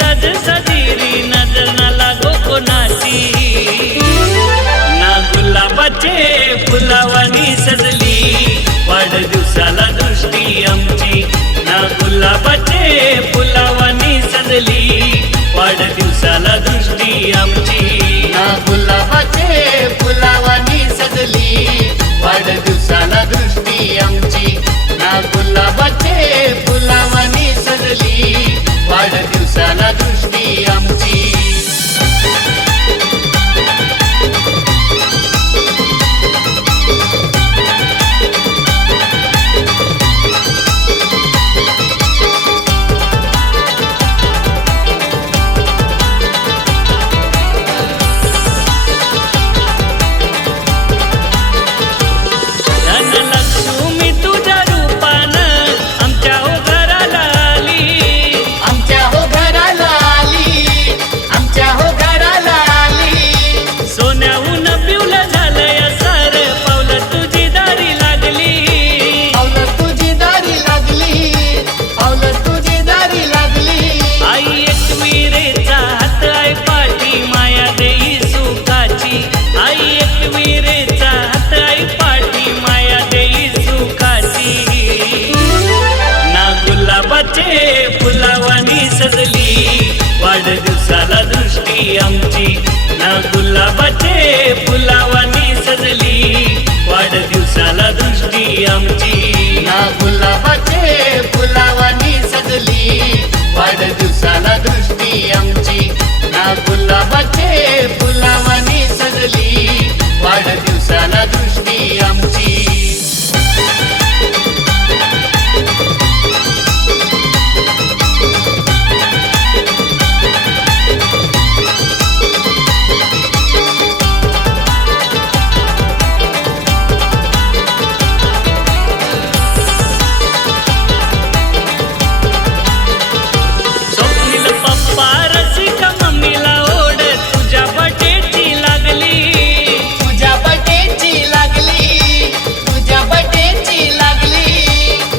सज सजिरी नजर न लागो कोणाची ना गुलाबाचे फुलावानी सजली वाढदिवसाला दृष्टी आमची ना गुलाबाचे फुलावानी सजली वाढदिवसाला दृष्टी आमची ना गुलाबाचे फुलावानी सजली वाढदिवसाला दृष्टी आमची ना गुलाबाचे फुलावानी सजली वाढदिवसाला दृष्टी आमची फुलावानी सजली वाढदिवसाला दृष्टी आमची ना गुलाबाचे फुलावानी सजली वाढदिवसाला दृष्टी आमची ना गुलाबाचे फुलावानी सजली वाढदिवसाला दृष्टी आमची ना गुलाबाचे फुलावानी सजली वाढदिवसाला दृष्टी आमची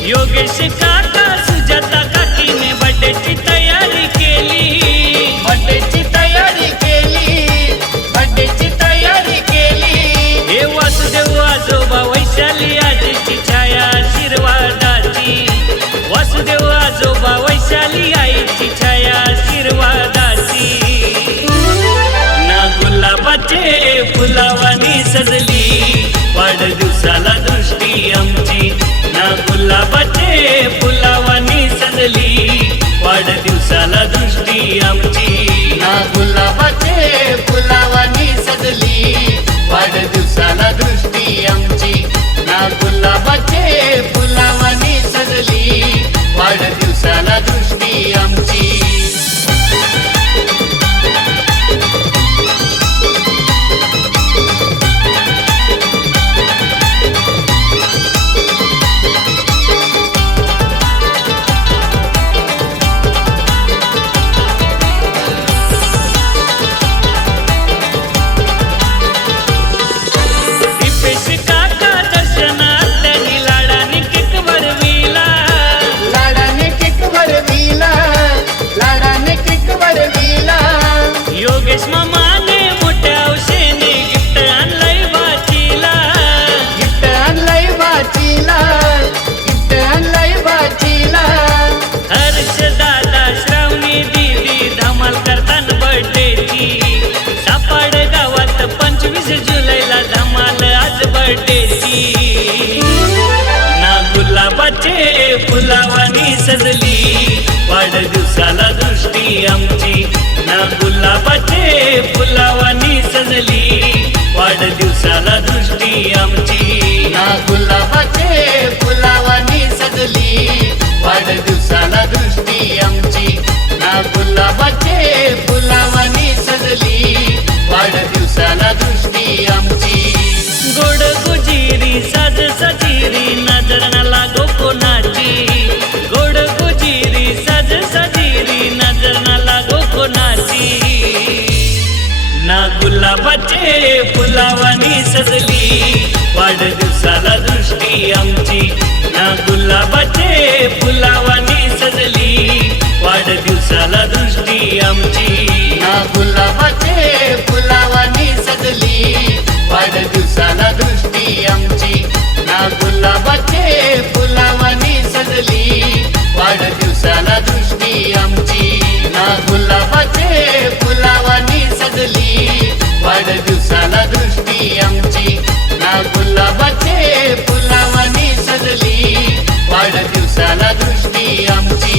योगेश काका सुजाता काकीने बर्थडेची तयारी केली बर्थडेची तयारी केली बर्थडेची तयारी केली हे वासुदेव आजोबा वैशाली आजीची छाया आशीर्वादाची वासुदेव आजोबा वैशाली आईची छाया आशीर्वादाची ना गुलाबाचे फुलावानी सजली वाढदिवसाला दृष्टी आमची ना गुलाबाचे फुलावानी सजली वाढदिवसाला दृष्टी आमची ना गुलाबाचे फुलावानी सजली वाढदिवसाला दृष्टी आमची ना गुलाबाचे फुलावानी सजली वाढदिवसाला दृष्टी आमची योगेश मामाने मोठ्या औषेने गिफ्ट आणलंय बाचीला गिफ्ट आणलंय बाचीला गिफ्ट आणलंय बाचीला हर्ष दादा श्रावणी दीदी धमाल करताना बर्थडेची सापाड गावात 25 जुलैला धमाल आज बर्थडेची ना गुलाबाचे फुलावानी सजली वाढदिवसाला दृष्टी आमची ना गुलाबाचे फुलावानी सजली वाढदिवसाला दृष्टी आमची ना गुलाबाचे फुलावानी सजली वाढदिवसाला दृष्टी आमची ना गुलाबाचे फुलावानी सजली वाढदिवसाला दृष्टी आमची गोड गुजिरी सज सजिरी नजर न लागो कोणाची गोड गुजिरी सज सजिरी नजर न लागो कोणाची ना गुलाबाचे फुलावानी सजली वाढदिवसाला दृष्टी आमची ना गुलाबाचे फुलावानी सजली वाढदिवसाला दृष्टी दृष्टी आमची ना गुलाबाचे फुलावानी सजली वाढदिवसाला दृष्टी आमची ना गुलाबाचे फुलावानी सजली वाढदिवसाला दृष्टी आमची ना गुलाबाचे फुलावानी सजली वाढदिवसाला दृष्टी आमची ना गुलाबाचे फुलावानी सजली वाढदिवसाला दृष्टी आमची